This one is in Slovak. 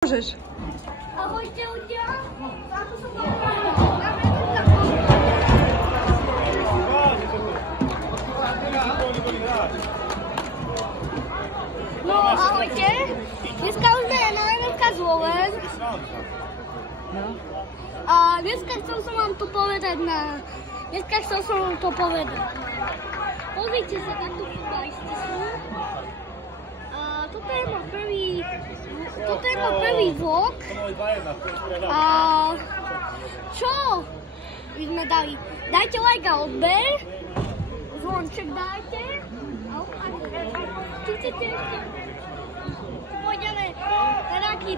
Môžeš. Ahojte ľudia. No ahojte. Dneska už sme na NFK Zvolen. A dneska chcel som vám to povedať Pozrite sa, takto futbalisti sú. Toto je môj prvý vlog. A čo by sme dali? Dajte like a odber. Zvonček dajte. A či chcete ešte pôjdeme na nejaký